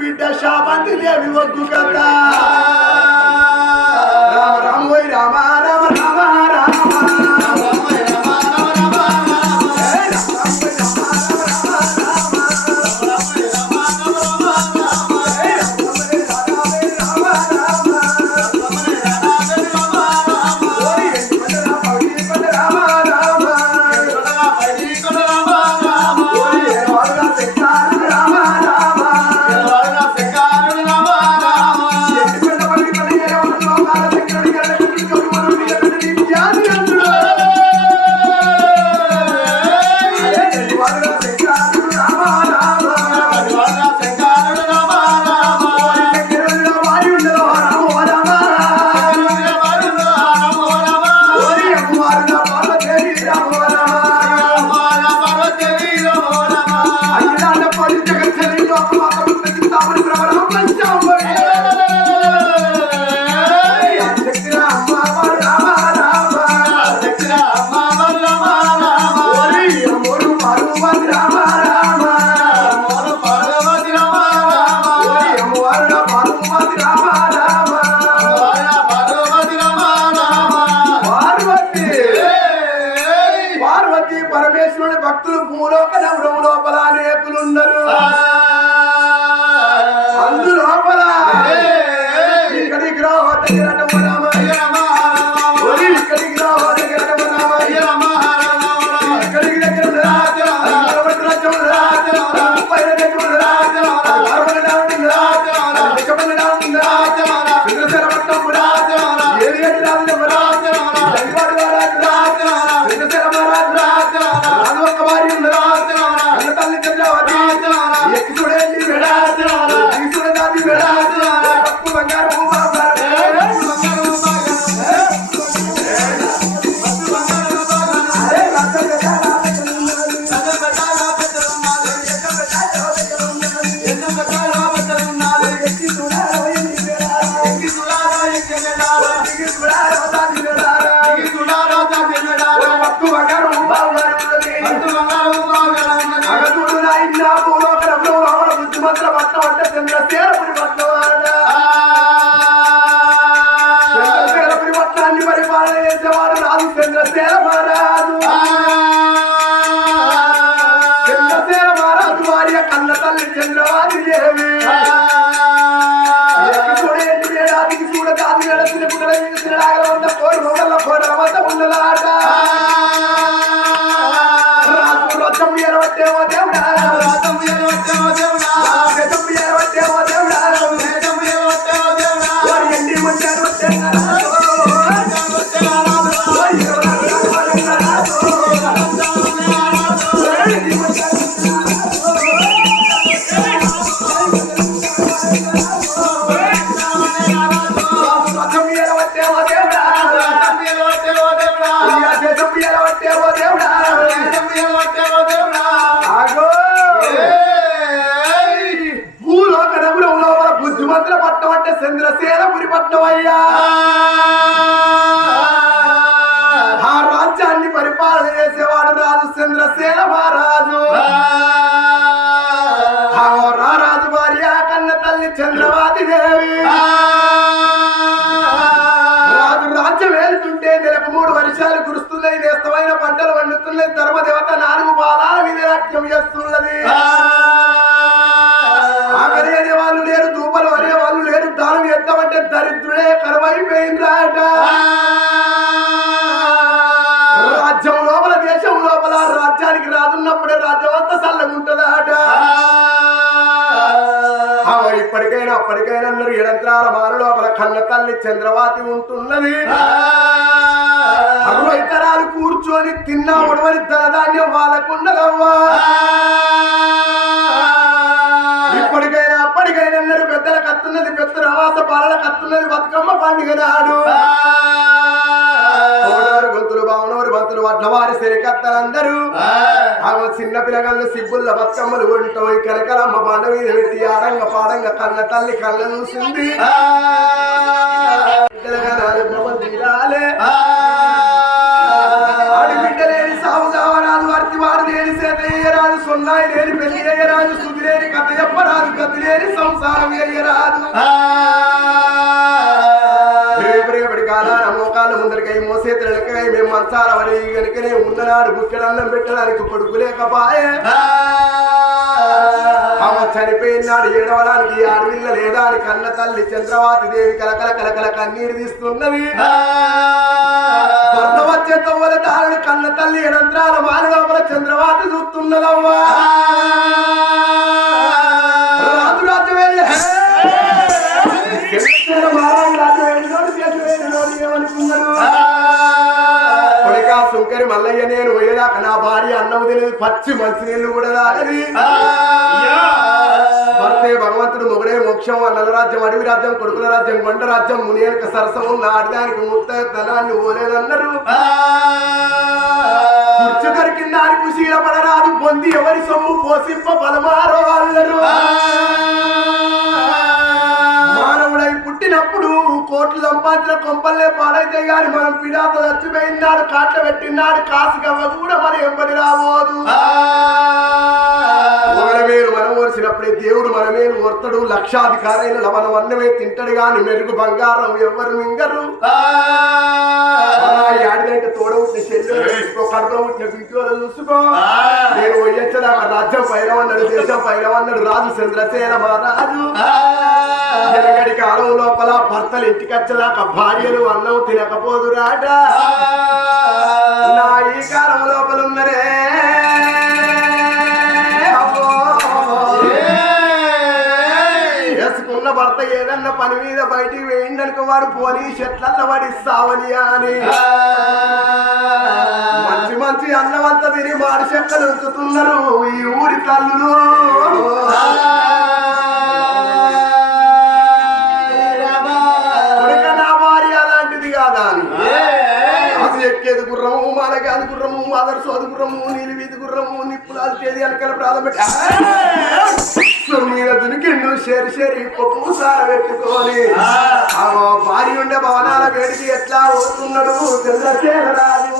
బిడ్డ శాపంతి లేవి వద్దు కదా. palabra. ఎలవట్టేవో దేవుడా రాతం ఎలవట్టేవో దేవుడా ఎప్పటికైనన్నారు ఎడంత్రాల బాల లోపల కన్న తల్లి చంద్రవాతి ఉంటున్నది. ఎకరాలు కూర్చొని తిన్నా ఉడవని ధనధాన్యం వాళ్ళకుండదవ్వా ఇప్పటికైనా అప్పటికైనన్నారు పెద్దల కత్తున్నది పెద్ద రవాస బాలల కత్తున్నది బతుకమ్మ పండుగ నాడు. గొంతులు బాగున్నారు దంపతులు వడ్ల వారి సిరికత్తలందరూ. ఆమె చిన్న పిల్లగళ్ళు సిబ్బుల బతుకమ్మలు ఉంటావు కనకలమ్మ బండ మీద పెట్టి ఆడంగ పాడంగ కన్న తల్లి కళ్ళ చూసింది లేని సంసారం రేపటి కాలాన మోకాళ్ళ ముందరికై మోసేతులకై మేము మంచాల పడి కనుకనే ఉన్ననాడు గుక్కెడన్నం పెట్టడానికి కొడుకు లేకపాయే. చనిపోయినాడు ఏడవడానికి ఆడవిల్ల లేదా అని కన్న తల్లి చంద్రవాతి దేవి కలకల కలకల కన్నీరు తీస్తున్నది. భర్త వచ్చే తవ్వల దారుడు కన్న తల్లి ఎడంత్రాల మారి లోపల చంద్రవాతి చూస్తున్నదవ్వా. రాజు రాజ్యం వెళ్ళి కొడుకా సుంకరి మల్లయ్య నేను పోయేదాకా నా భార్య అన్నం తెలియదు. పచ్చి మంచినీళ్ళు కూడా తాగది. భర్తే భగవంతుడు మొగడే మోక్షం అన్నల రాజ్యం అడవి రాజ్యం కొడుకుల రాజ్యం కొండ రాజ్యం మునియనక సరసము నాడదానికి ముత్త ధనాన్ని ఓలేదన్నారు. కుర్చీ దొరికిందా అని కుశీల పడరాదు పొంది ఎవరి సొమ్ము పోసింప బలమారో అల్లరు. కోట్లు సంపాదించిన కొంపల్లే పాలైతే గాని మనం పిడాత చచ్చిపోయినాడు కాట్ల పెట్టినాడు కాసు గవ్వ కూడా మన ఎంబడి రాబోదు. మన మేలు మనం ఓర్చినప్పుడే దేవుడు మన మేలు ఓర్తడు లక్షాధికారైన మనం అన్నమే తింటాడు గాని మెరుగు బంగారం ఎవరు మింగరు. తోడవుట్టిన చెల్లెలు చూసుకో వీడియోలు నేను రాజ్యం దేశం పైనవన్నాడు రాజు చంద్రసేన మహారాజు. వెనకడి కాలం లోపల భర్తలు ఇంటికొచ్చదాకా భార్యలు అన్నం తినకపోదురాట. నా ఈ కాలం లోపల ఉన్నరే వేసుకున్న భర్త ఏదన్నా పని మీద బయటికి వేయిండనుకో వాడు పోలీస్ ఎట్లన్నా వాడి సావని అని. మంచి మంచి అన్నమంతా తిని మాడి చెక్కలు ఉంచుతున్నారు ఈ ఊరి తల్లులు. మాదర్ సోది గుర్రము నీలి వీధి గుర్రము నిప్పులు అల్చేది వెనకాల ప్రాధం మీద దునికిండు షేరి షేరి పప్పు సార పెట్టుకొని భార్య ఉండే భవనాల వేడికి ఎట్లా పోతున్నాడు చంద్రసేన రాజు.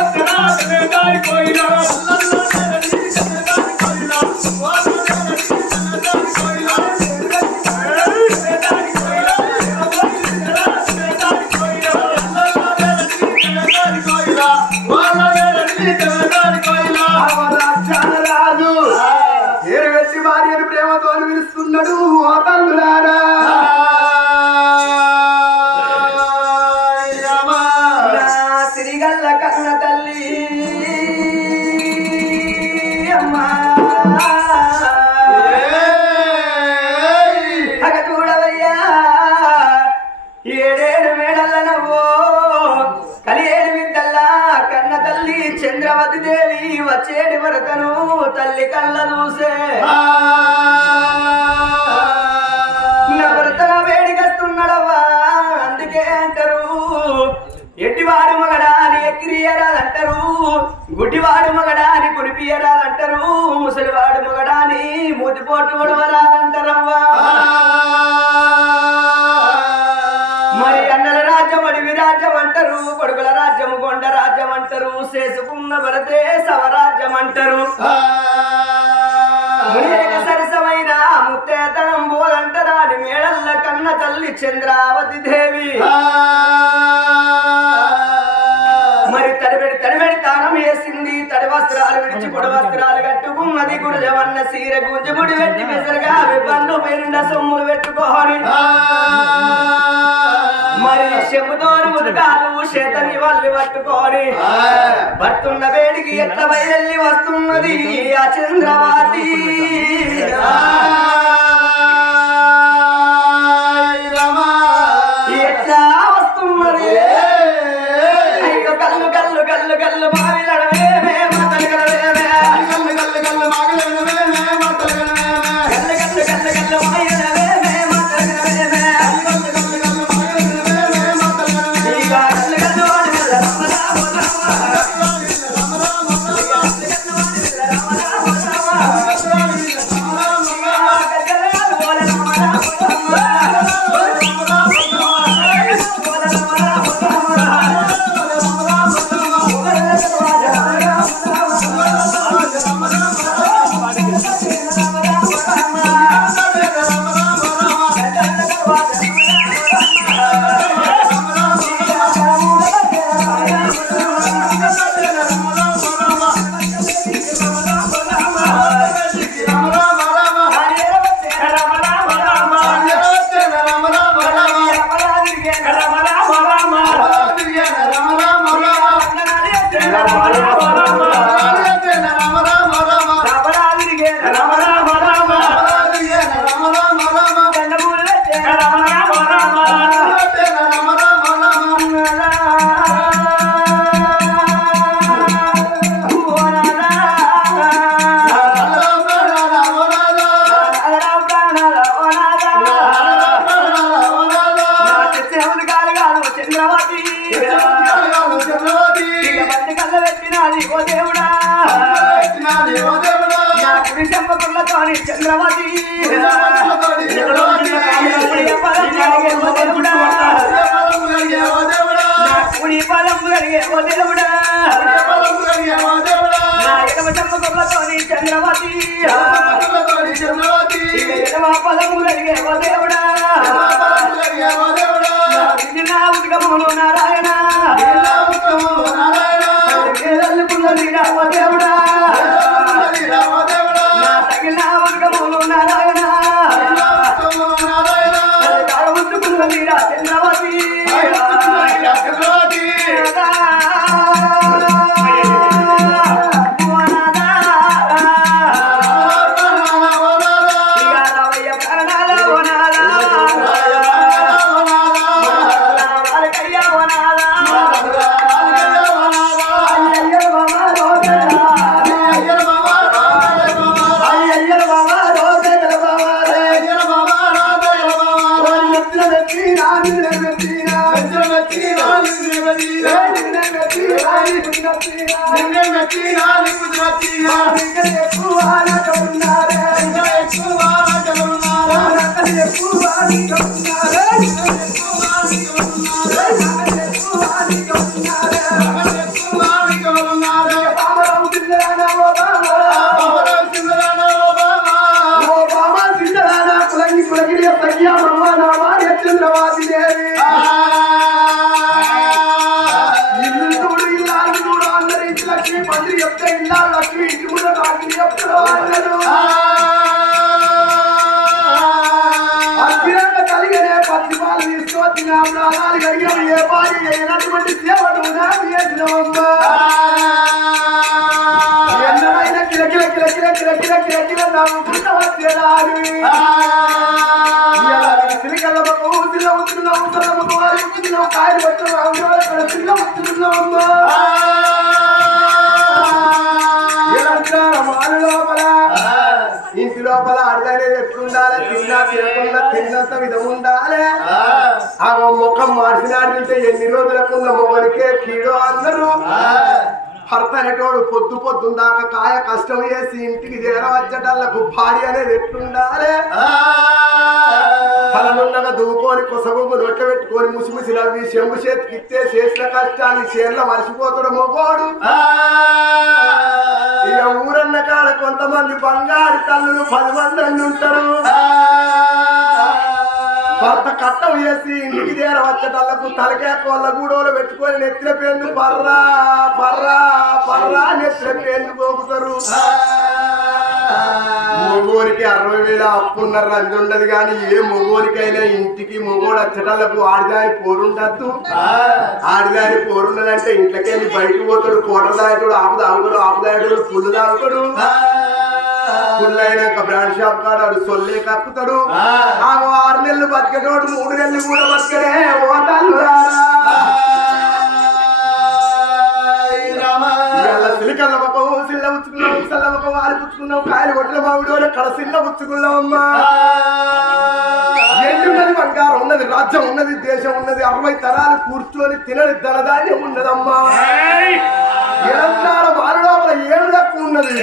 రాజు వచ్చేడి భరతను తల్లి కళ్ళ చూసే నా వేడిగస్తున్నాడవ్వా అందుకే అంటారు. ఎట్టివాడు మగడా అని ఎక్కిరియరాదంటారు గుడ్డివాడు మగడా అని కురిపియరాదంటారు ముసలివాడు మగడా అని మూతిపోటు ఒడవరాదంటారవ్వా భరతే సవరాజ్యం అంటారు సరసమైన ముత్తేతనం బోలంటరాని మేడల్ల కన్న తల్లి చంద్రావతి దేవి. మరి తడిబెడి తడిబెడి తానం వేసింది. తడి వస్త్రాలు విడిచి పొడి వస్త్రాలు కట్టుకున్నది గురుజవన్న సీర గుంజుముడి పెట్టి పెసరగా పండు పెండ సొమ్ములు పెట్టుకోని. మరి చెబుతోని ముదుగాలు చేతని వాళ్ళు పట్టుకోని. భర్తున్న వేడికి ఎట్ల బయలు వస్తున్నది? ఆ. చంద్రవాతి. పదం కలిగే ఓ దేవుడా నా విధి నా ఉద్గములు నారాయణ చంద్రవాది దేవి. ఇల్లు చూడు ఇల్లాలు చూడు అందరి ఇంటి లక్ష్మి పందిరి చెప్తే ఇల్లాలు లక్ష్మి ఇంటి ముందు రాత్రి చెప్తారు అందరూ అస్థిరంగా కలిగనే పత్తి పాలు తీసుకొచ్చి నా ప్రాణాలు కలిగిన ఏ పాలు చేయనటువంటి సేవలు నాకు చేసినవమ్మా ఎట్టిన నవ్వుకుంటారు తిరిగెళ్ళబకు ఊసిలో ఉంటున్నావు సొల్లబకు వారి ఉంటున్నావు కాయలు పట్టున్నావు అక్కడ తిరిగి ఉంటున్నావు అమ్మా. ఇంటి లోపల అడగనే ఎట్లుండాలి తిన్నా తినకుండా తిన్నంత విధం ఉండాలి. ఆ! ముఖం మార్చినాడితే ఎన్ని రోజులకు ఉన్న మొగలికే కీడో అందరూ. భర్త అనేటోడు పొద్దు పొద్దున్న దాకా కాయ కష్టం చేసి ఇంటికి చేరవచ్చటల్లకు భార్య అనేది ఎట్లుండాలి తలనున్నగా దువ్వుకొని కొసగుమ్ము రొట్టె పెట్టుకొని ముసిముసి నవ్వి చెంబు చేతికి ఇస్తే చేసిన కష్టాన్ని చేర్ల మర్చిపోతాడు మొగోడు. ఇక ఊరన్న కాడ కొంతమంది బంగారు తల్లులు పది మంది ఉంటారు భర్త కట్టం వేసి ఇంటికి చేర వచ్చేటళ్ళకు తలకే కోళ్ళ గూడోలు పెట్టుకొని నెత్తిన పేర్లు పర్రా పర్రా పర్రా నెత్తిన పేర్లు పోగుతారు. మొగోనికి అరవై వేల అప్పున్నర రంజు ఉండదు కానీ ఏ మొగోరికైనా ఇంటికి మొగోడు వచ్చేటళ్ళకు ఆడిదారి పోరుండద్దు. ఆడిదాని పోరున్నదంటే ఇంట్లోకెళ్ళి బయటకు పోతాడు కోట దాయకుడు ఆపు తాగుతాడు ఆపు దాయకుడు పుల్లు తాగుతాడు. పుల్లు అయినాక బ్రాండ్ షాప్ కాడ ఆడు సొల్లే కక్కుతాడు. ఆరు నెలలు బతికేటోడు మూడు నెలలు కూడా బతికడే సిలికల్ల సిల్ల సల్ల మొక్క వారి పుచ్చుకున్నావు కాయలు కొట్టిన మామిడి కడ సిల్ల పుచ్చుకున్నావమ్మా ఏంటున్నది బంగారం ఉన్నది రాజ్యం ఉన్నది దేశం ఉన్నది అరవై తరాలు కూర్చొని తినని ధనధాన్యం ఉన్నదమ్మా. ఏడు తక్కువ ఉన్నది.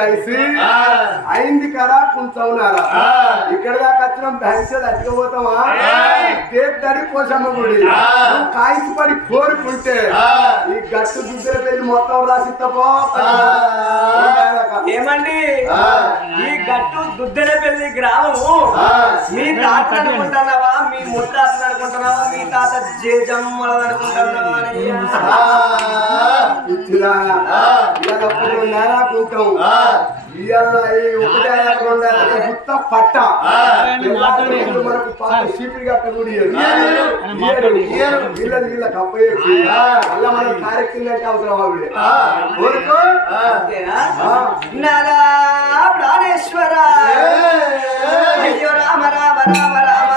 తైసి అయింది కదా కొంచెం నారా ఇక్కడ దాకా వచ్చినాం బ్యాంక్ అట్టుకుపోతామా దేద్దడి పోసమ్మ గుడి. నువ్వు కాయించి పడి కోరుకుంటే ఈ గట్టు దుద్దర పెళ్ళి మొత్తం రాసి తప్పో ఏమండి? ఆ. ఈ గట్టు దుద్దెనపల్లి గ్రామము. మీ తాత అనుకుంటున్నావా? మీ ముత్తాత అనుకుంటున్నావా? మీ తాత జేజమ్మల అనుకుంటున్నావా ఇచ్చిరా. ఇవాళ అప్పుడు నేరాకుంటాం. మొత్తం పట్ట. మనకు సీపీ కట్టకూడి వీళ్ళని వీళ్ళకి అప్పయ్యేసి అలా మన కార్యక్రమం అవసరం ఆవిడ. ప్రాణేశ్వర. అయ్యో రామ రామ రామ రామ.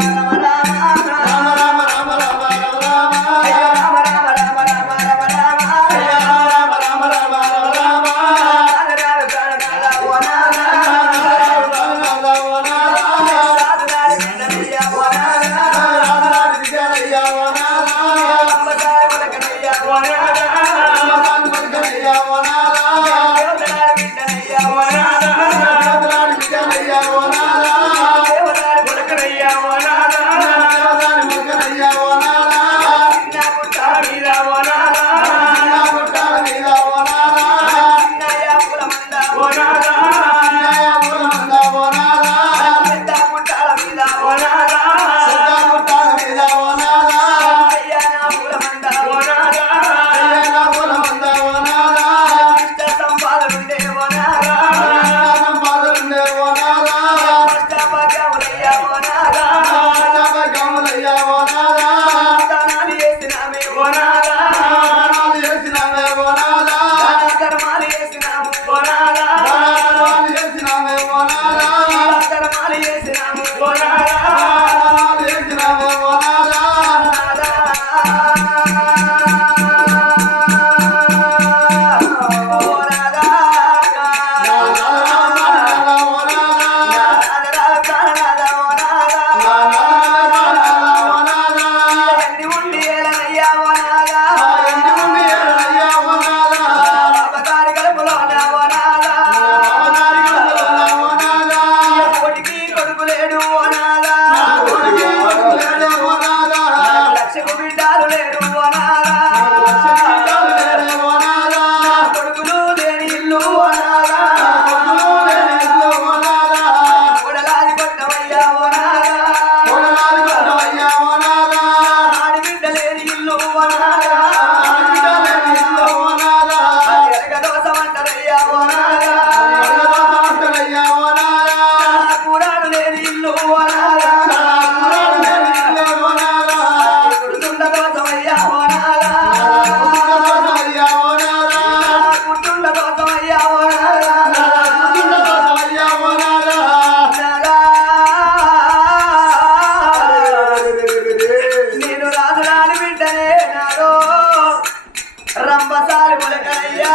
అయ్యా.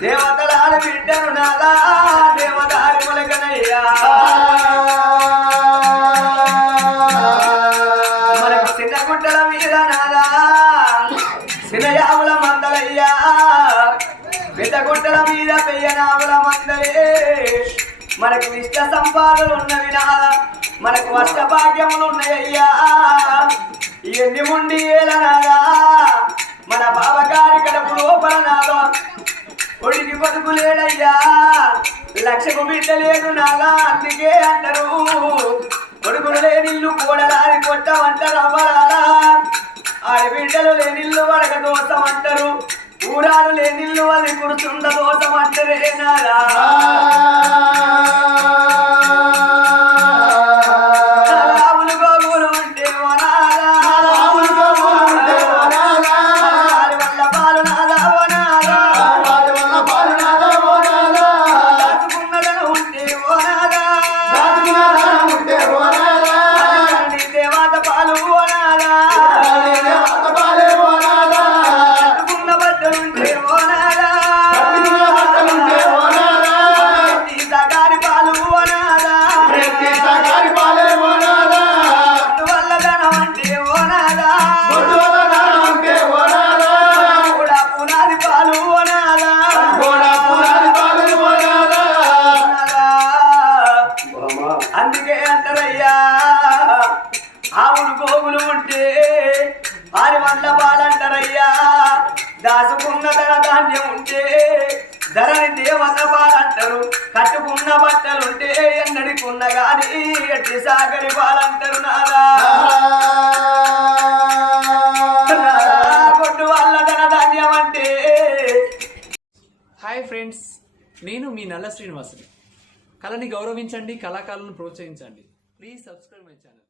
దేవతల ఆడబిడ్డను నాలా దేవదారి మొలకనయ్యా. మనకు మీద నాలా చిన్న యావుల మందలయ్యా. పెద్ద గుంటల మీద పెయ్యనావుల మందలే. మనకు ఇష్ట సంపాదనలు ఉన్నవి నాలా మనకు అష్టభాగ్యములు ఉన్నాయ్యా ఎన్ని ముండి ఏలనాలా మన బావగారి కడుపు లోపల నాదా? కొడికి బతుకు లేడయ్యా. లక్షకు బిడ్డ లేదు నాలా అందుకే అంటారు. కొడుకులు లేనిల్లు కూడలారి కొట్టమంటారు అవ్వరాలా ఆడబిడ్డలు లేనిల్లు వడక దోషం అంటారు ఊరాలు లేనిల్లు అది కురుచుండ దోషం సాగరి వాళ్ళంటారు నాదా కొట్టు వాళ్ళ ధన అంటే. హాయ్ ఫ్రెండ్స్ నేను మీ నల్ల శ్రీనివాసుని. కళని గౌరవించండి కళాకారులను ప్రోత్సహించండి. Please subscribe my channel.